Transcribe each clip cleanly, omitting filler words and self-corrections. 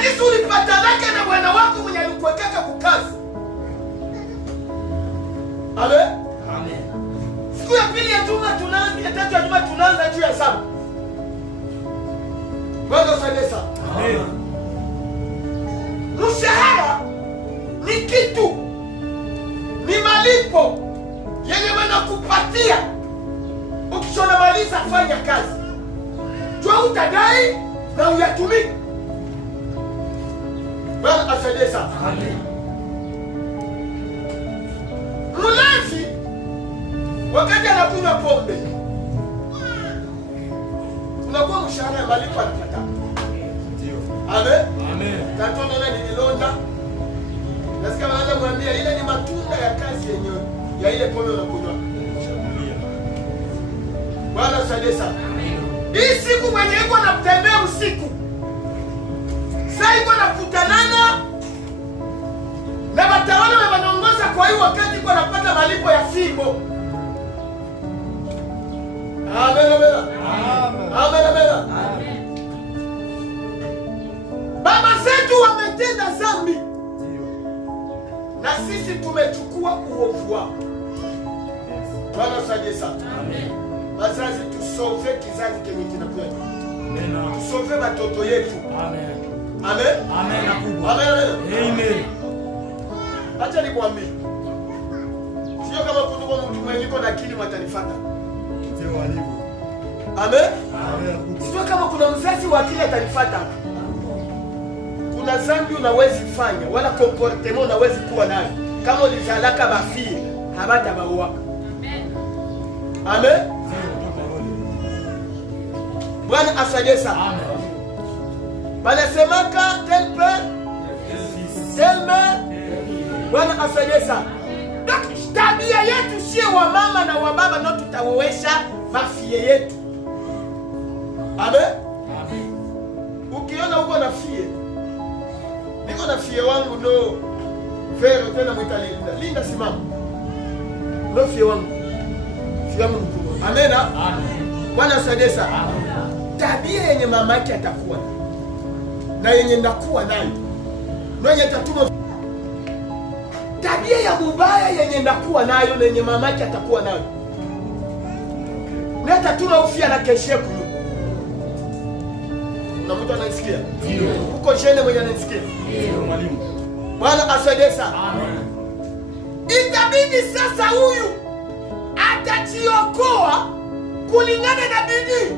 Kanisa ulipatanaka na bwana wako mwenye alikuwekeka kukazi. Amen. Amen. Siku ya pili ya juma tunaanza, ya tatu ya juma tunaanza juu ya saba. Bwana usaidie sana. Amen. Mshahara ni kitu, ni malipo yenye wanakupatia ukishona maliza fanya kazi. Jua utadai na uyatumike. Bwana usaidie sana. Amen. Mulafi wakati anakunywa pombe, unakuwa mshahara ya malipo anapata. Ndio. Amen. Amen. Tatu nana nililonda. Nasikia wanaanza kumwambia ile ni matunda ya kazi yenyewe ya ile pombe unakunywa. Bwana usaidie sana. Hii siku mwenye iko anatembea usiku, sasa iko anakutanana na watawala na wanaongoza, kwa hiyo wakati iko anapata malipo ya fimbo. Amen, amen. Amen, amen. Baba zetu wametenda dhambi na sisi tumechukua uovu wao. Bwana usaidie sana. Amen. Wazazi, tusove kizazi kenye kinakuja. Amen. Tusove watoto yetu. Amen. Amen. Amen. Nakubwa. Amen, amen. Amen. Acha nikwambie. Sio kama kutoka mtu mwenye yuko na akili watanifuata. Ndio walivyo. Amen. Amen. Sio kama kuna mzazi wa akili atanifuata. Kuna dhambi unawezi fanya wala comportement unawezi kuwa nayo. Kama ulizalaka bafie, habata bauaka. Amen. Bwana asaidie sana. Amen. Banasemaka tel père, tel mère. Bwana asaidie sana. Donc tabia yetu sio wa mama na wa baba ndio tutawowesha mafie yetu. Amen. Amen. Ukiona uko na fie, niko na fie wangu ndo vero tena mwitalinda. Linda simama. Ndo fie wangu. Fie wangu mkubwa. Amen. Amen. Bwana asaidie sana. Amen. Tabia yenye mama yake atakuwa na yenye ndakuwa nayo ndio yenye tatuma. Tabia ya mubaya yenye ndakuwa nayo na yenye mama yake atakuwa nayo na tatuma ufia na keshe kuno. Kuna mtu ananisikia? Ndio. Uko jene mwenye ananisikia? Ndio mwalimu. Bwana asaidie sana. Amen. Itabidi sasa huyu atajiokoa kulingana na bidii,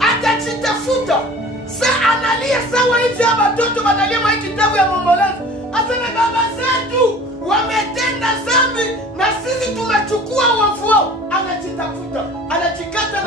atajitafuta. Sasa analia sawa hivi, hapa watoto wanalia mwa kitabu ya Maombolezo. Asema baba zetu wametenda dhambi na sisi tumechukua uovu wao. Anajitafuta, anajikata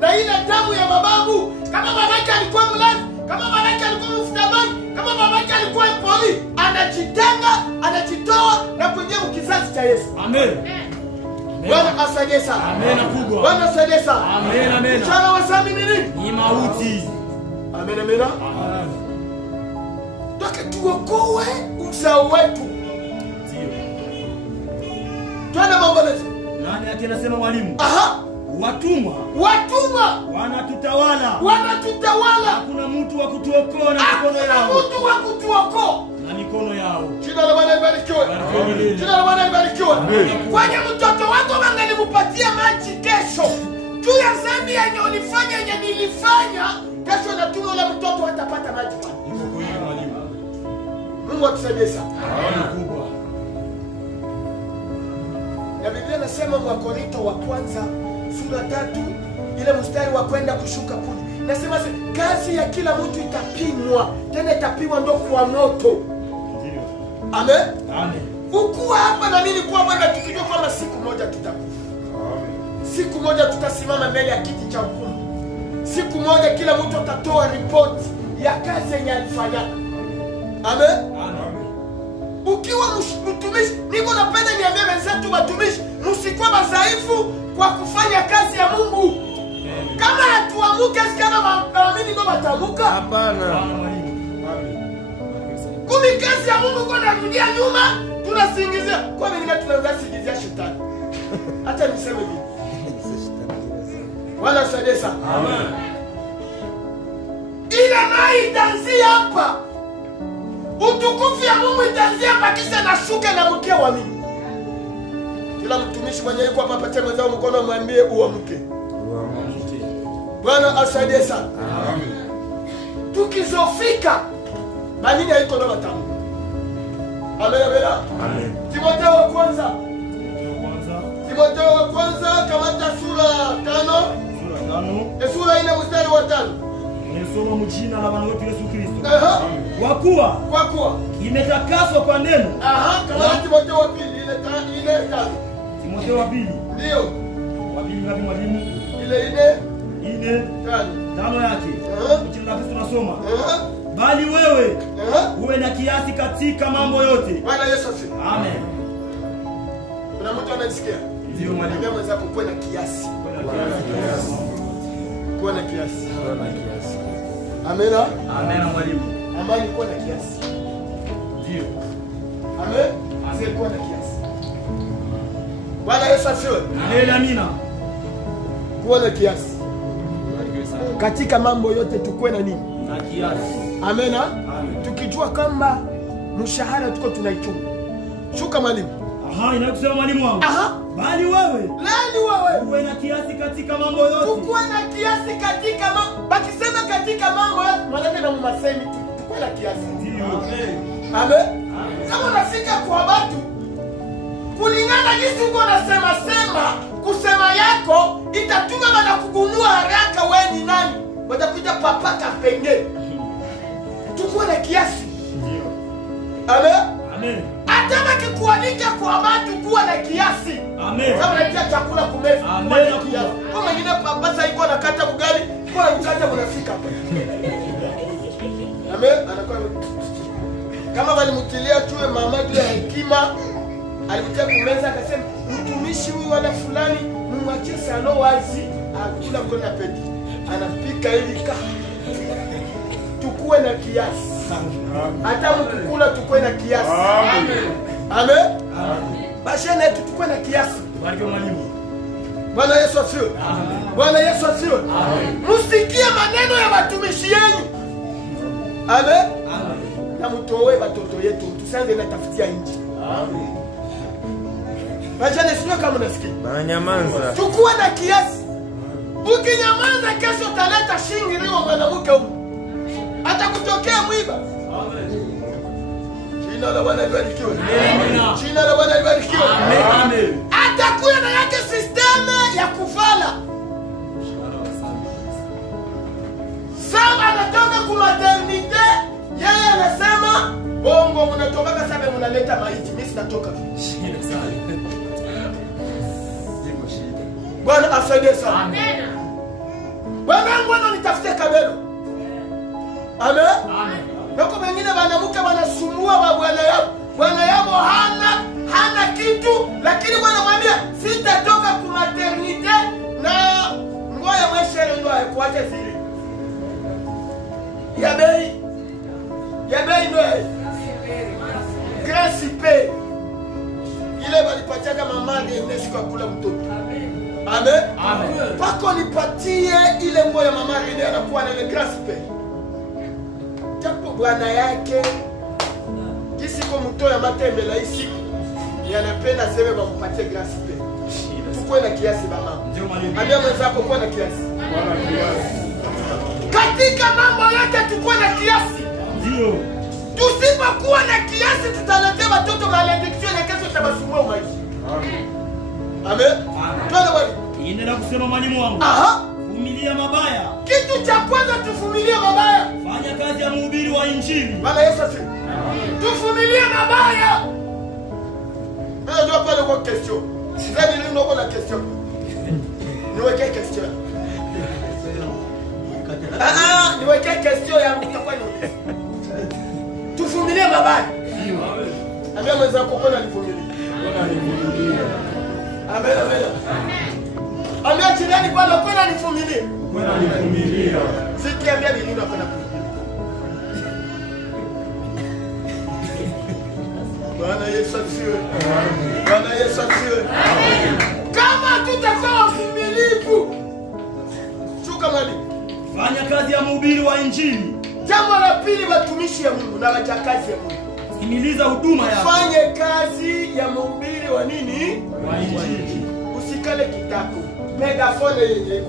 na ile damu ya mababu. Kama babake alikuwa mlevi, kama babake alikuwa mfutamani, kama babake alikuwa mpoli, anajitenga, anajitoa na kuingia kizazi cha Yesu. Amen. Bwana asaidie sana. Amen. Nakubwa. Bwana asaidie sana. Amen. Amen. Mchana wa dhambi ni nini? Ni mauti. Amen, amen. Amen. Toka tuokoe uzao wetu. Ndio. Twende Maombolezo. Nani yake anasema mwalimu? Aha. Watumwa Wanatutawala. Hakuna mtu wa kutuokoa na mikono yao. Hakuna mtu wa kutuokoa Na mikono yao. Jina la Bwana libarikiwe. Jina la Bwana libarikiwe. Kwani mtoto wako wangalimpatia maji kesho juu ya dhambi yenye ulifanya, yenye nilifanya, kesho na tumbo la mtoto atapata maji. Iko kwa hiyo mwalimu. Mungu atusaidie sana. Amen. Kubwa. Na Biblia inasema wa Korinto wa kwanza sura 3 ile mstari wa kwenda kushuka kule. Nasema kazi ya kila mtu itapimwa, tena itapimwa ndo kwa moto. Ndio. Amen. Amen. Ukuwa hapa na mimi kwa Bwana tukijua kwamba siku moja tutakufa. Amen. Siku moja tutasimama mbele ya kiti cha hukumu. Siku moja kila mtu atatoa ripoti ya kazi yenye alifanya. Amen. Amen. Ukiwa mtumishi, niko napenda niambie wenzetu watumishi, msikuwa madhaifu kwa kufanya kazi ya Mungu. Kama hatuamuke kama waamini ndio watamuka. Hapana. Kumi kazi ya Mungu kwa narudia nyuma, tunasingizia. Kwa nini tunaanza singizia shetani? Acha niseme hivi. Wala sadesa. Amen. Ile mai itaanzia hapa. kama kisa nashuka na mke wa mimi. Kila mtumishi mwenye yuko hapa patie mwenzao mkono mwambie uamke. Bwana asaidie sana. Amen. Tukizofika manini haiko ndo matamu. Amen, amen. Amen. Timotheo wa kwanza. Timotheo wa kwanza kamata sura 5. Sura 4 mstari wa 5. Nimesoma mjina la Bwana wetu Yesu Kristo. Kwa kuwa imetakaswa kwa neno. Kama Timotheo wa pili ile 5. Timotheo wa pili. Ndio. Wa pili ngapi mwalimu? Ile 5 yake. Mjina la Kristo nasoma. Bali wewe uwe na kiasi katika mambo yote. Bwana Yesu asifiwe. Amen. Kuna mtu anasikia? Ndio mwalimu. Ndio mwenzako kuwe na kiasi. Kuwe na kiasi. Amen. Amen mwalimu. Amani kuwe na kiasi. Ndio. Amen. Azee kuwe na kiasi. Bwana Yesu asifiwe. Amen, amina. Kuwe na kiasi. Katika mambo yote tukuwe na nini? Na kiasi. Amen. Amen. Tukijua kama mshahara tuko tunaichunga. Shuka mwalimu. Inakusema mwalimu wangu. Bali wewe uwe na kiasi katika mambo yote. Tukuwe na kiasi katika mambo. Bakisema katika mambo yote, maana na mmasemi tukuwe na kiasi. Ndio. Amen. Kama unafika kwa watu kulingana jinsi uko unasema kusema yako itatuma wanakugundua haraka wewe ni nani. Watakuita papa kapenge. Tukuwe na kiasi. Ndio. Amen. Amen. Hata wakikualika kwa watu kuwa na kiasi. Amen. Kama unatia chakula kumeza. Amen. Kwa mwingine papa iko nakata ugali, kwa ukata unafika hapa. Amen. Anakuwa kama walimtilia tuwe mama tu ya hekima, alimtia kumeza akasema mtumishi huyu wala fulani mwachie sana wazi akula kona peti. Anapika ili tukuwe na kiasi. Hata mkukula tukuwe na kiasi. Amen. Amen. Bashene tukuwe na kiasi. Bariki mwalimu. Bwana Yesu asifiwe. Amen. Bwana Yesu asifiwe. Amen. Msikie maneno ya watumishi yenu. Amen. Amen. Na mtoe watoto yetu tusange na tafutia nje. Amen. Bashene sio kama unasikia. Banyamanza. Tukuwe na kiasi. Ukinyamaza kesho utaleta shingi leo mwanamke huko. Atakutokea mwiba. Amen. Jina la Bwana libarikiwe. Amen. Jina la Bwana libarikiwe. Amen. Atakuwa na yake system ya kuvala. Sasa anatoka kwa maternity, yeye anasema bongo mnatoka sasa mnaleta maiti, mimi sitatoka. Bwana asaidie sana. Amen. Bwana nitafute kabelo. Amen. Amen. Nako wengine wanamke wanasumbua wa bwana yao. Bwana yao hana kitu, lakini Bwana mwambia sitatoka kwa maternity na ngoja mweshere ndo akuache zile. Ya bei ndo. Grace pay. Ile walipatiaka mama ndiye siku kula mtoto. Amen. Amen. Pako nipatie ile nguo ya mama ndiye anakuwa na ile grace pay. Japo bwana yake kisi kwa mto ya matembe la isi yanapenda sema bampatie grace pay. Tukue na kiasi mama. Ndio mwalimu. Ambia mwenzako kuwa na kiasi. Katika mambo yote tukue na kiasi. Ndio. Tusipokuwa na kiasi tutaletea watoto malendiction ya kesho tabasumbua maisha. Amen. Amen. Twende bwana. Inaenda kusema mwalimu wangu. Vumilia mabaya. Kitu cha kwanza tuvumilie mabaya. Fanya kazi ya mhubiri wa Injili. Bwana Yesu asifiwe. Tuvumilie mabaya. Ndio pale kwa question. Sasa nini uko na question? Niweke question. Niweke question yangu itakuwa ni. Tuvumilie mabaya. Ndio. Ambia mwenzako kwa nivumilie. Amen, amen. Ambia jirani Bwana kwa nivumilie. Bwana nivumilia. Sikiambia nini unapenda kuvumilia. Bwana Yesu asifiwe. Bwana Yesu asifiwe. Kama tutakuwa wavumilivu. Shuka mwalimu. Fanya kazi ya mhubiri wa Injili. Jambo la pili watumishi ya Mungu na wajakazi ya Mungu. Timiliza huduma yako. Fanye kazi ya mhubiri wa nini? Wa Injili. Usikale kitako. Megafone yenye.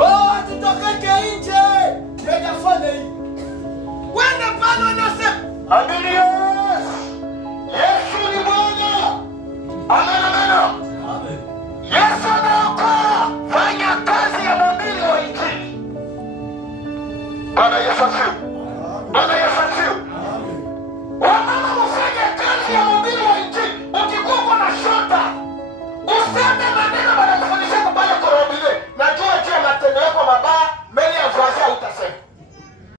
Oh, tutokeke nje. Megafone hii. Wenda pano unasema, "Amini Yesu ni Bwana." Amen, amen. Amen. Yesu anaokoa. Fanya kazi ya mhubiri wa Injili. Bwana Yesu asifiwe. Bwana Yesu asifiwe. Wamama mfanye kazi ya mhubiri wa Injili. Ukikuwa na shota, useme maneno wanakufundisha pale kwa Biblia. Najua je matendo yako mabaya, mbele ya wazazi utasema.